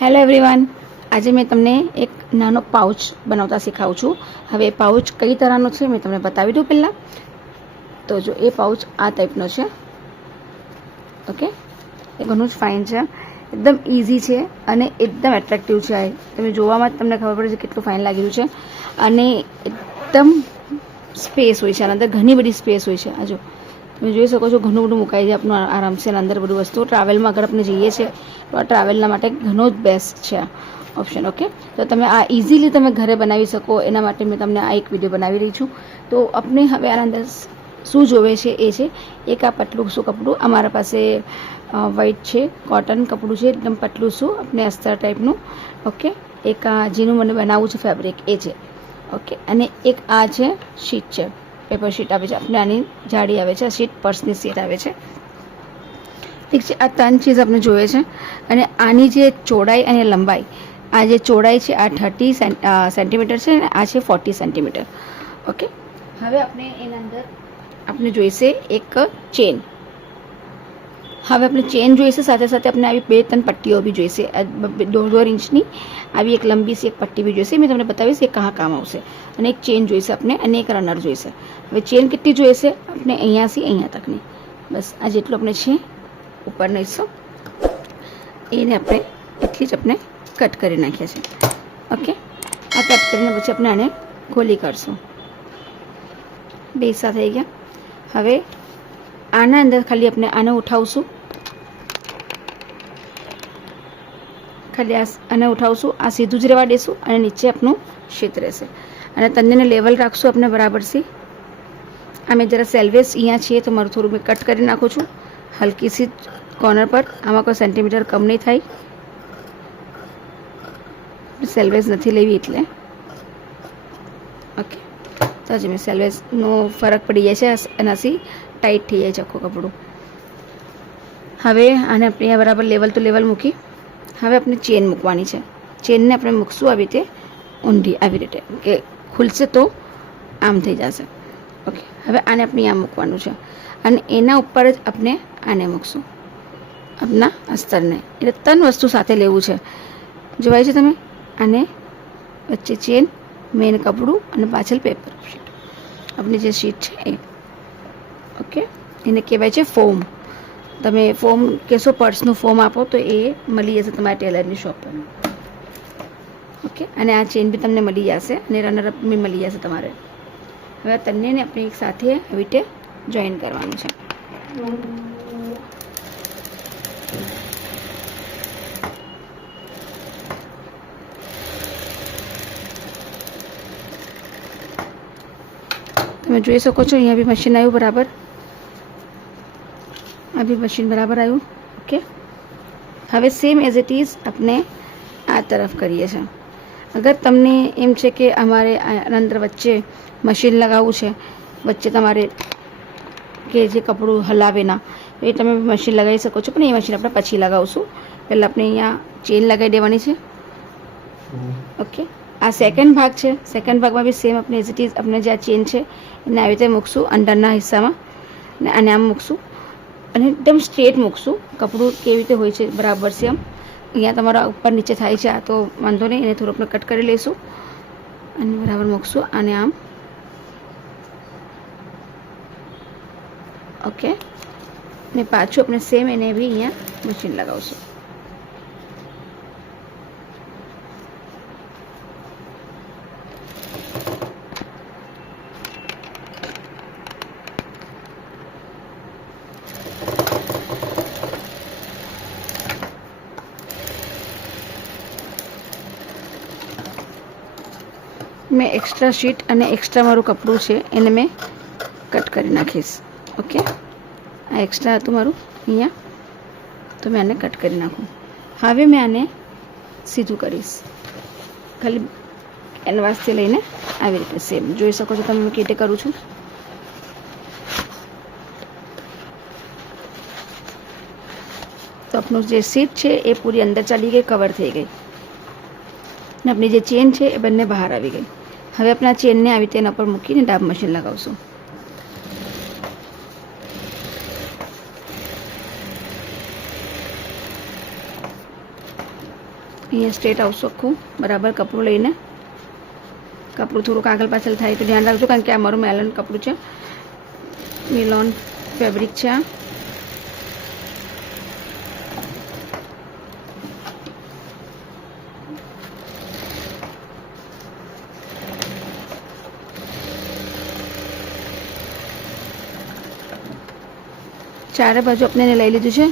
Hello everyone, આજે મેં તમને એક નાનો પાઉચ બનાવતા શીખવું છું. હવે એ પાઉચ કઈ તરહનો છે મેં તમને બતાવી દઉં પહેલાં. તો જો એ પાઉચ આ ટાઈપનો છે. ઓકે, એ ઘણું જ ફાઇન છે, એકદમ ઇઝી છે અને એકદમ એટ્રેક્ટિવ છે. આ તમે જોવામાં જ તમને ખબર પડે છે કેટલું ફાઇન લાગી રહ્યું છે અને એકદમ સ્પેસ હોય છે આના અંદર, ઘણી બધી સ્પેસ હોય છે. આ જો તમે જોઈ શકો છો, ઘણું બધું મુકાઈ જાય આપણું આરામથી અંદર બધું વસ્તુ. ટ્રાવેલમાં અગર આપણે જઈએ છીએ તો આ ટ્રાવેલના માટે ઘણો જ બેસ્ટ છે આ ઓપ્શન. ઓકે, તો તમે આ ઇઝીલી તમે ઘરે બનાવી શકો એના માટે મેં તમને આ એક વિડીયો બનાવી રહી છું. તો આપણે હવે આના અંદર શું જોવે છે એ છે એક આ પતલું શું કપડું. અમારા પાસે વ્હાઈટ છે, કોટન કપડું છે, એકદમ પતલું શું આપણે અસ્તર ટાઈપનું. ઓકે, એક આ જેનું મને બનાવવું છે ફેબ્રિક એ છે. ઓકે, અને એક આ છે શીટ છે, પેપર શીટ આવે છે આપણે, આની જાડી આવે છે. આ શીટ પર્સની શીટ આવે છે. ઠીક છે, આ 3 ચીજ આપણે જોઈએ છે. અને આની જે ચોડાઈ અને લંબાઈ, આ જે ચોડાઈ છે આ 30 સેન્ટીમીટર છે અને આ છે 40 સેન્ટીમીટર. ઓકે, હવે આપણે એના અંદર આપણે જોઈશે એક ચેન. હવે આપણે ચેન જોઈશે, સાથે સાથે આપણે આવી 2-3 પટ્ટીઓ બી જોઈશે. 2 ઇંચની આવી એક લંબી સી એક પટ્ટી બી જોઈશે. મેં તમને બતાવીશ એ કहाँ કામ આવશે. અને એક ચેન જોઈશે આપણે અને એક રનર જોઈશે. હવે ચેન કેટલી જોઈશે આપણે? અહીંયાથી અહીંયા તકની, બસ આ જેટલું આપણે છે ઉપરનો હિસ્સો એને આપણે એટલી જ આપણે કટ કરી નાખીએ છીએ. ઓકે, આ કટ કરીને પછી આપણે આને ખોલી કાઢશું. બે હિસ્સા થઈ ગયા. હવે આના અંદર ખાલી આપણે આને ઉઠાવશું, ખાલી આને ઉઠાવશું. આ સીધું જ રહેવા દેશું અને નીચે આપણું શીત રહેશે. અને તંદીને લેવલ રાખશું આપણે બરાબરથી. આ મેં જરા સેલ્વેસ અહીંયા છીએ તો મારું થોડું મેં કટ કરી નાખું છું હલકી સી કોર્નર પર. આમાં કોઈ સેન્ટીમીટર કમ નહીં થાય, સેલ્વેસ નથી લેવી એટલે. ઓકે, તો હજી મેં સેલ્વેસનો ફરક પડી જાય છે, એનાથી ટાઈટ થઈ જાય છે આખું કપડું. હવે આને આપણે અહીંયા બરાબર લેવલ તો લેવલ મૂકી. હવે આપણે ચેન મૂકવાની છે. ચેનને આપણે મૂકશું આવી રીતે ઊંધી, આવી રીતે કે ખુલશે તો આમ થઈ જશે. ઓકે, હવે આને આપણે અહીંયા મૂકવાનું છે અને એના ઉપર જ આપણે આને મૂકશું, આપણા અસ્તરને. એટલે 3 વસ્તુ સાથે લેવું છે. જોવાય છે તમે? આને વચ્ચે ચેન, મેન કપડું અને પાછળ પેપર શીટ, આપણી જે શીટ છે એ. ઓકે, એને કહેવાય છે ફોમ. તમે ફોમ કહેશો, પર્સનું ફોમ આપો તો એ મળી જશે તમારા ટેલરની શોપ પર. ઓકે, અને આ ચેન બી તમને મળી જશે અને રનરઅપ બી મળી જશે તમારે. હવે આ બંનેને આપણે એક સાથે આવી રીતે જોઈન કરવાનું છે. તમે જોઈ શકો છો અહીંયા બી મશીન આવ્યું બરાબર, આ બી મશીન બરાબર આવ્યું. ઓકે, હવે સેમ એઝ ઇટ ઇઝ આપણે આ તરફ કરીએ છીએ. અગર તમને એમ છે કે અમારે અંદર વચ્ચે મશીન લગાવવું છે, વચ્ચે તમારે કે જે કપડું હલાવે ના, એ તમે મશીન લગાવી શકો છો, પણ એ મશીન આપણે પછી લગાવશું. પહેલાં આપણે અહીંયા ચેન લગાવી દેવાની છે. ઓકે, આ સેકન્ડ ભાગ છે. સેકન્ડ ભાગમાં બી સેમ આપણે એઝ ઇટ ઇઝ આપણે જે આ ચેન છે એને આવી રીતે મૂકશું અંદરના હિસ્સામાં ને આને આમ મૂકશું અને એકદમ સ્ટ્રેટ મૂકશું. કપડું કેવી રીતે હોય છે બરાબર છે આમ. અહીંયા તમારા ઉપર નીચે થાય છે, આ તો વાંધો નહીં, એને થોડું આપણે કટ કરી લઈશું અને બરાબર મૂકશું આને આમ. ઓકે, ને પાછું આપણે સેમ એને બી અહીંયા મશીન લગાવશું. મેં એક્સ્ટ્રા શીટ અને એક્સ્ટ્રા મારું કપડું છે એને મેં કટ કરી નાખીશ. ઓકે, આ એક્સ્ટ્રા હતું મારું અહીંયા, તો મેં આને કટ કરી નાખું. હવે મેં આને સીધું કરીશ, ખાલી કેનવાસથી લઈને આવી રીતે સેમ જોઈ શકો છો તમે કેવી રીતે કરું છું. તો આપણું જે સીટ છે એ પૂરી અંદર ચાલી ગઈ, કવર થઈ ગઈ ને આપણી જે ચેન છે એ બંને બહાર આવી ગઈ. હવે આપણે આ ચેનને આવી રીતે એના પર મૂકીને ડાબ મશીન લગાવશું. અહીંયા સ્ટ્રેટ આવશો આખું બરાબર કપડું લઈને. કપડું થોડુંક આગળ પાછળ થાય તો ધ્યાન રાખજો, કારણ કે આ મારું મેલન કપડું છે, મિલોન ફેબ્રિક છે આ. ચારે બાજુ આપણે એને લઈ લીધું છે.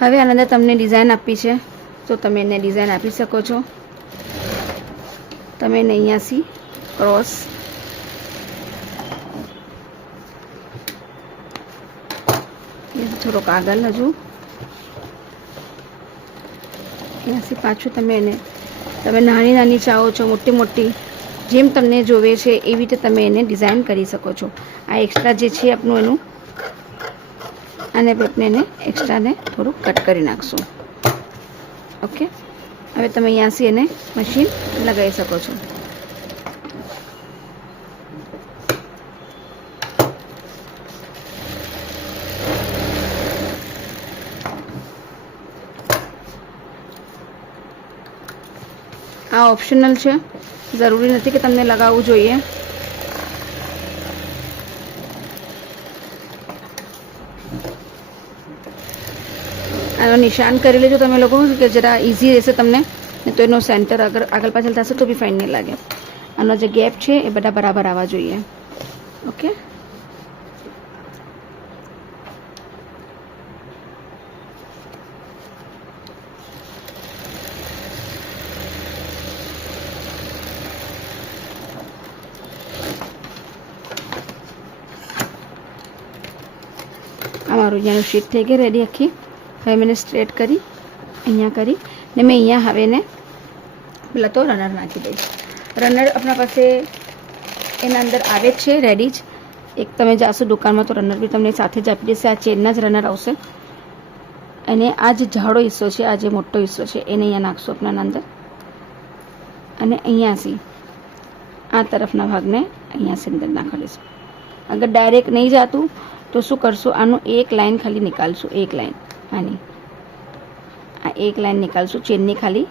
હવે આના અંદર તમને ડિઝાઇન આપી છે તો તમે એને ડિઝાઇન આપી શકો છો. તમે એને અહીંયાથી ક્રોસ થોડોક આગળ હજુ અહીંયાથી પાછું તમે નાની નાની ચાહો છો, મોટી મોટી, જેમ તમને જોવે છે એવી રીતે તમે એને ડિઝાઇન કરી શકો છો. આ એક્સ્ટ્રા જે છે આપણું એનું, અને આપણે એને એક્સ્ટ્રાને થોડુંક કટ કરી નાખશું. ઓકે, હવે તમે અહીંયાથી એને મશીન લગાવી શકો છો. આ ઓપ્શનલ છે, જરૂરી નથી કે તમને લગાવવું જોઈએ. આનો નિશાન કરી લેજો તમે લોકો, કે જરા ઇઝી રહેશે તમને, તો એનો સેન્ટર આગળ પાછળ થશે તો બી ફાઇન નહીં લાગે. આનો જે ગેપ છે એ બધા બરાબર આવવા જોઈએ. ઓકે, અમારું અહીંયાનું શીટ થઈ ગઈ રેડી આખી. હવે મેં સ્ટ્રેટ કરી અહીંયા કરી ને મેં અહીંયા હવે ને પેલા તો રનર નાખી દઈશ. રનર આપણા પાસે એના અંદર આવે જ છે રેડી જ. એક તમે જાશો દુકાનમાં તો રનર બી તમને સાથે જ આપી દેશે. આ ચેનના જ રનર આવશે. અને આ જે જાડો હિસ્સો છે, આ જે મોટો હિસ્સો છે એને અહીંયા નાખશો આપણા અંદર, અને અહીંયાથી આ તરફના ભાગને અહીંયાથી અંદર નાખી દઈશું. અગર ડાયરેક્ટ નહીં જાતું તો શું કરશું, આનું એક લાઈન ખાલી નિકાલશું. એક લાઈન આની, આ એક લાઈન નિકાલશું ચેનની ખાલી.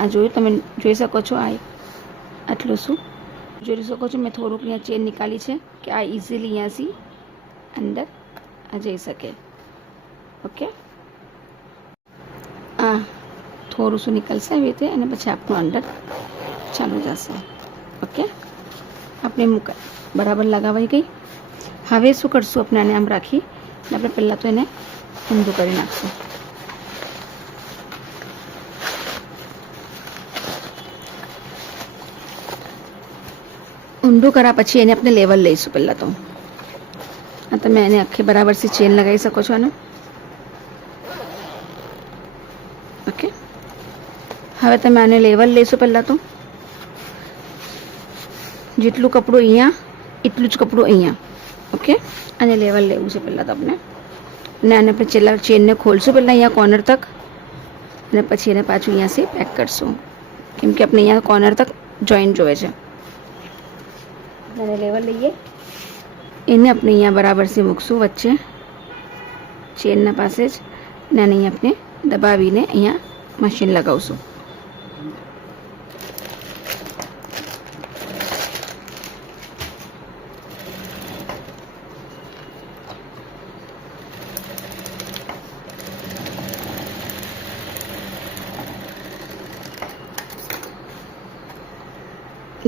આ જોયું, તમે જોઈ શકો છો. આ આટલું શું જોઈ શકો છો, મેં થોડુંક અહીંયા ચેન નિકાલી છે કે આ ઇઝીલી અહીંયાથી અંદર આ જઈ શકે. ઓકે, આ થોડું શું નીકળશે આવી રીતે, અને પછી આપણું અંદર ચાલુ જશે. ઓકે, આપણે બરાબર લગાવાઈ ગઈ. હવે શું કરશું, આપણે આને આમ રાખી આપણે પહેલાં તો એને ઊંધું કરી નાખશું. ઊંધું કર્યા પછી એને આપણે લેવલ લઈશું. પહેલાં તો આ તમે એને આખી બરાબરથી ચેન લગાવી શકો છો આને. ઓકે, હવે તમે આને લેવલ લઈશું. પહેલાં તો જેટલું કપડું અહીંયા એટલું જ કપડું અહીંયા. ઓકે, આને લેવલ લેવું છે પહેલાં તો આપણે. ને આને આપણે છેલ્લા ચેનને ખોલશું પહેલાં અહીંયા કોર્નર તક, અને પછી એને પાછું અહીંયાથી પેક કરશું, કેમ કે આપણે અહીંયા કોર્નર તક જોઈન્ટ જોવે છે. અને લેવલ લઈએ, એને આપણે અહીંયા બરાબરથી મૂકશું વચ્ચે ચેનના પાસે જ, ને આને અહીંયા આપણે દબાવીને અહીંયા મશીન લગાવશું.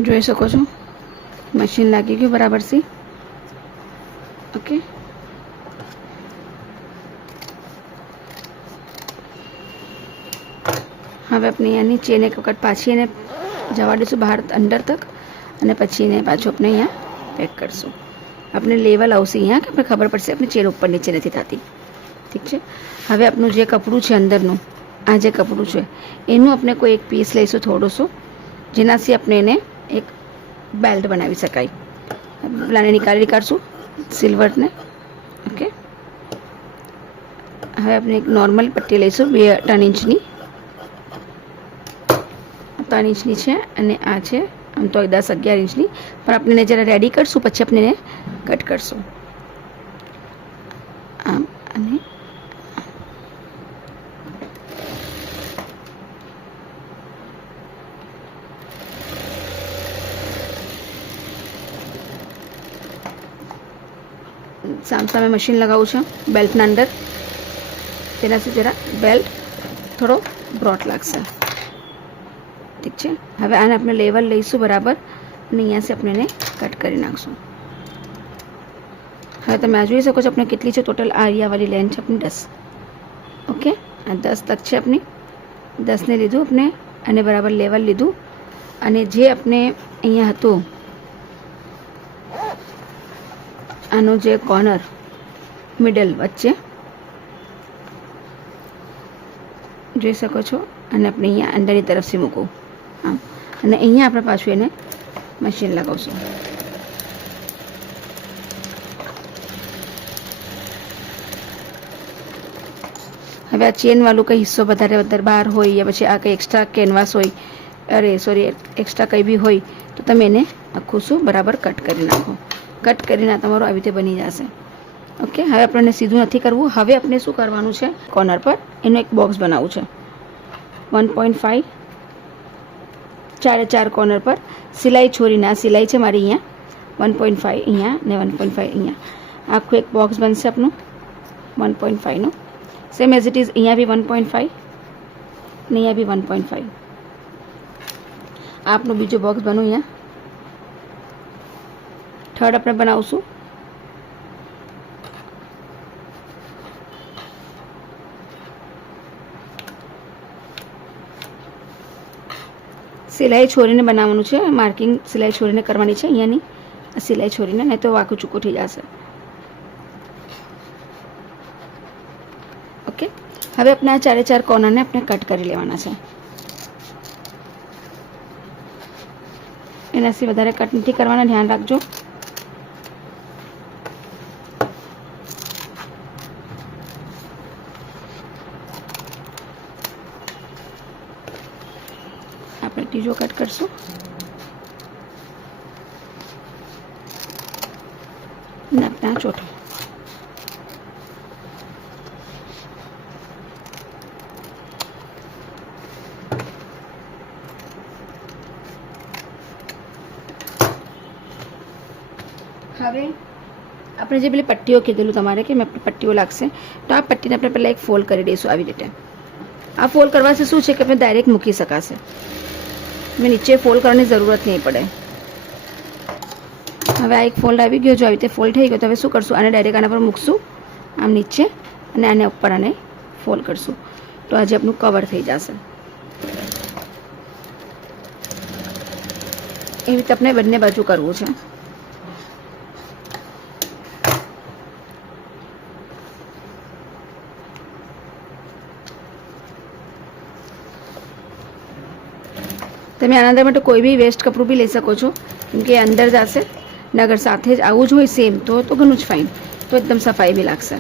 જોઈ શકો છો મશીન લાગી ગયું બરાબર સી. ઓકે, હવે આપણે અહીંયાની ચેન એક વખત પાછી એને જવા દઈશું બહાર અંદર તક, અને પછી એને પાછું આપણે અહીંયા પેક કરશું. આપણે લેવલ આવશે અહીંયા કે આપણે ખબર પડશે આપણી ચેન ઉપર નીચે નથી થતી. ઠીક છે, હવે આપણું જે કપડું છે અંદરનું, આ જે કપડું છે એનું આપણે કોઈ એક પીસ લઈશું થોડોસો, જેનાથી આપણે એને એક બેલ્ટ બનાવી શકાય. પેલાને નીકાળી કાઢશું સિલ્વરને. ઓકે, હવે આપણે એક નોર્મલ પટ્ટી લઈશું 3 ઇંચની. 3 ઇંચની છે, અને આ છે આમ તો 10-11 ઇંચની, પણ આપણે એને જ્યારે રેડી કરશું પછી આપણે એને કટ કરશું. આમ અને સામે મશીન લગાવું છું બેલ્ટના અંદર, તેનાથી જરા બેલ્ટ થોડો બ્રોડ લાગશે. ઠીક છે. હવે આને આપણે લેવલ લઈશું બરાબર અને અહીંયાથી આપણે એને કટ કરી નાખશું. હવે તમે આ જોઈ શકો છો આપણે કેટલી છે ટોટલ આ એરિયાવાળી લેન્થ છે આપણી 10. ઓકે, આ 10 તક છે આપણી. 10ને લીધું આપણે અને બરાબર લેવલ લીધું અને જે આપણે અહીંયા હતું આનો જે કોર્નર મિડલ વચ્ચે જોઈ શકો છો અને આપણે અહીંયા અંદરની તરફથી મૂકવું આમ અને અહીંયા આપણે પાછું એને મશીન લગાવશું. હવે આ ચેનવાળું કંઈ હિસ્સો વધારે બહાર હોય યા પછી આ કંઈ એક્સ્ટ્રા કેનવાસ હોય એક્સ્ટ્રા કંઈ બી હોય તો તમે એને આખું શું બરાબર કટ કરી નાખો. કટ કરીને તમારું આવી રીતે બની જશે. ઓકે, હવે આપણને સીધું નથી કરવું. હવે આપણે શું કરવાનું છે, કોર્નર પર એનું એક બોક્સ બનાવવું છે. 1.5 4 કોર્નર પર સિલાઈ છોડીને, આ સિલાઈ છે મારી અહીંયા 1.5 અહીંયા ને 1.5 અહીંયા, આખું એક બોક્સ બનશે આપણું 1.5નું. સેમ એઝ ઇટ ઇઝ અહીંયા બી 1.5 ને અહીંયા બી 1.5. આપનું બીજું બોક્સ બનું અહીંયા. થર્ડ આપણે બનાવશું. સિલાઈ છોડીને બનાવવાનું છે. માર્કિંગ સિલાઈ છોડીને કરવાની છે અહીંયાની, સિલાઈ છોડીને, નહીં તો વાંકું ચૂકું થઈ જશે. ઓકે, હવે આપણે આ 4 કોર્નરને આપણે કટ કરી લેવાના છે. એનાથી વધારે કટ નથી કરવાના, ધ્યાન રાખજો. આપણે ત્રીજો કટ કરશું. અને આપણે આ ચોથો. હવે આપણે જે પેલી પટ્ટીઓ કીધેલું તમારે કે મેં પટ્ટીઓ લાગશે, તો આ પટ્ટીને આપણે પહેલાં એક ફોલ્ડ કરી દઈશું આવી રીતે. આ ફોલ્ડ કરવાથી શું છે કે આપણે ડાયરેક્ટ મૂકી શકાશે. મેં નીચે ફોલ્ડ કરવાની જરૂરત નહીં પડે. હવે આ એક ફોલ્ડ આવી ગયો, જો આવી રીતે ફોલ્ડ થઈ ગયો તો હવે શું કરશું, આને ડાયરેક્ટ આના પર મૂકશું આમ નીચે અને આને ઉપર આને ફોલ્ડ કરશું તો આજે આપણું કવર થઈ જશે. એવી રીતે આપણે બંને બાજુ કરવું છે. તમે આના અંદર માટે કોઈ બી વેસ્ટ કપડું બી લઈ શકો છો, કેમ કે અંદર જશે ને અગર સાથે જ આવું જ હોય સેમ તો ઘણું જ ફાઇન, તો એકદમ સફાઈ બી લાગશે.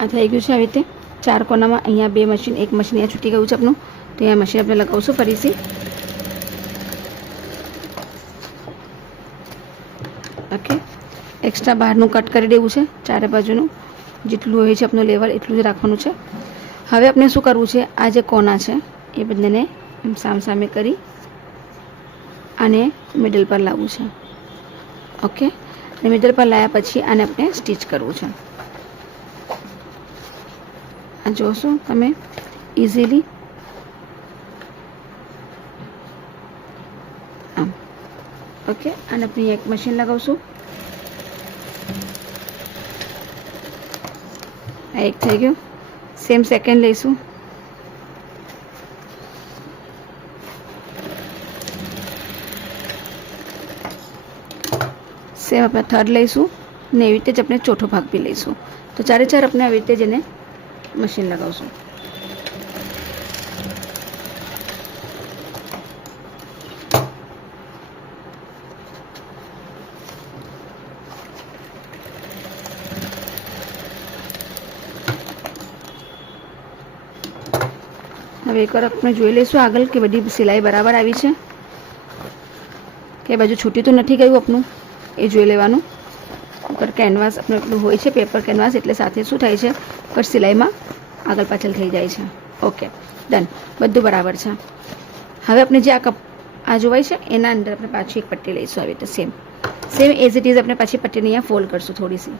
આ થઈ ગયું છે આવી રીતે 4 કોનામાં. અહીંયા 2 મશીન, એક મશીન અહીંયા છૂટી ગયું છે આપણું, તો અહીંયા મશીન આપણે લગાવશું ફરીથી. ઓકે, એક્સ્ટ્રા બહારનું કટ કરી દેવું છે. ચારે બાજુનું જેટલું હોય છે આપણું લેવલ એટલું જ રાખવાનું છે. હવે આપણે શું કરવું છે, આ જે કોના છે એ બંનેને એમ સામે કરી આને મિડલ પર લાવવું છે. ઓકે, અને મિડલ પર લાવ્યા પછી આને આપણે સ્ટીચ કરવું છે. આ જોશો તમે ઇઝીલી આમ. ઓકે, અને આપણે એક મશીન લગાવશું. આ એક થઈ ગયું. સેમ સેકન્ડ લઈશું. સેમ આપણે થર્ડ લઈશું ને એવી રીતે જ આપણે ચોથો ભાગ બી લઈશું. તો 4 આપણે આવી રીતે જ એને મશીન લગાવશું. હવે એકવાર આપણે જોઈ લઈશું આગળ કે બધી સિલાઈ બરાબર આવી છે. કે બાજુ છૂટી તો નથી ગયું આપણું એ જોઈ લેવાનું. ઉપર કેનવાસ આપણું એટલું હોય છે, પેપર કેનવાસ, એટલે સાથે શું થાય છે, કટ સિલાઈમાં આગળ પાછળ થઈ જાય છે. ઓકે, ડન, બધું બરાબર છે. હવે આપણે જે આ જોવાય છે એના અંદર આપણે પાછી એક પટ્ટી લઈશું આવી રીતે સેમ એઝ ઇટ ઇઝ. આપણે પાછી પટ્ટીને અહીંયા ફોલ્ડ કરશું થોડીસી.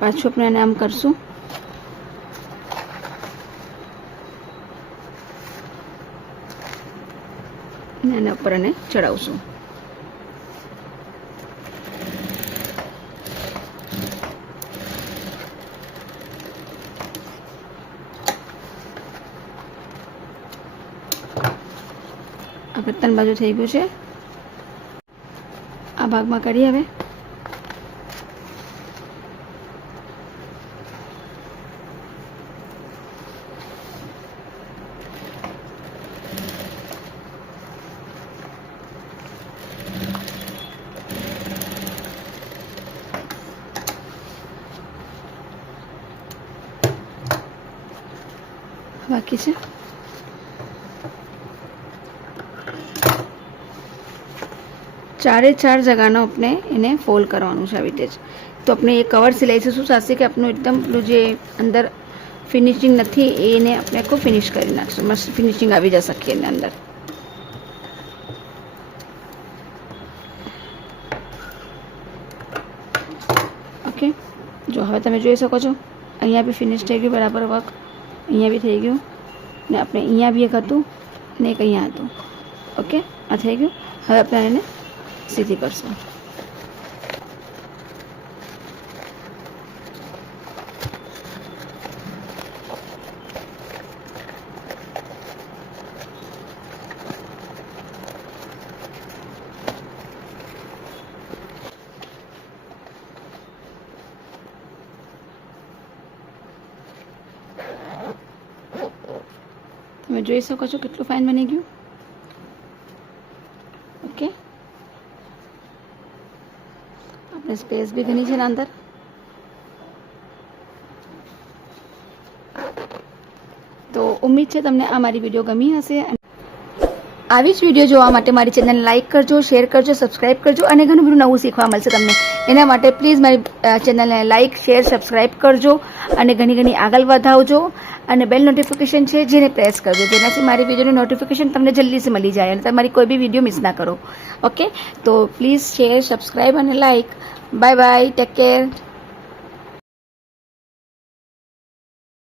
પાછું આપણે આને આમ કરશું. આના ઉપર અને ચડાવશું. આપણે 3 બાજુ થઈ ગયું છે. આ ભાગમાં કરીએ હવે. બાકી છે ચારે ચાર જગાનો આપણે એને ફોલ્ડ કરવાનું છે આવી રીતે જ. તો આપણે એ કવર સિલાઈ છે શું થશે કે આપણું એકદમ પેલું જે અંદર ફિનિશિંગ નથી એને આપણે આખું ફિનિશ કરી નાખશું. મસ્ત ફિનિશિંગ આવી જશે આખી એની અંદર. ઓકે, જો હવે તમે જોઈ શકો છો અહીંયા બી ફિનિશ થઈ ગયું બરાબર વર્ક, અહીંયા બી થઈ ગયું ને આપણે અહીંયા બી એક હતું ને એક અહીંયા હતું. ઓકે, આ થઈ ગયું. હવે આપણે એને સીધી કરશું. તમે જોઈ શકો છો કેટલું ફાઇન બની ગયું. ઓકે, આપણે સ્પેસ બી ઘણી છે ને અંદર. તો ઉમ્મીદ છે તમને આ મારી વિડીયો ગમી હશે. આવી જ વિડીયો જોવા માટે મારી ચેનલને લાઇક કરજો, શેર કરજો, સબસ્ક્રાઇબ કરજો અને ઘણું બધું નવું શીખવા મળશે તમને. એના માટે પ્લીઝ મારી ચેનલને લાઇક, શેર, સબસ્ક્રાઇબ કરજો અને ઘણી આગળ વધાવજો. અને બેલ નોટિફિકેશન છે જેને પ્રેસ કરજો, જેનાથી મારી વિડીયોની નોટિફિકેશન તમને જલ્દીથી મળી જાય અને તમારી કોઈ બી વિડીયો મિસ ના કરો. ઓકે, તો પ્લીઝ શેર, સબસ્ક્રાઇબ અને like. Bye bye, take care.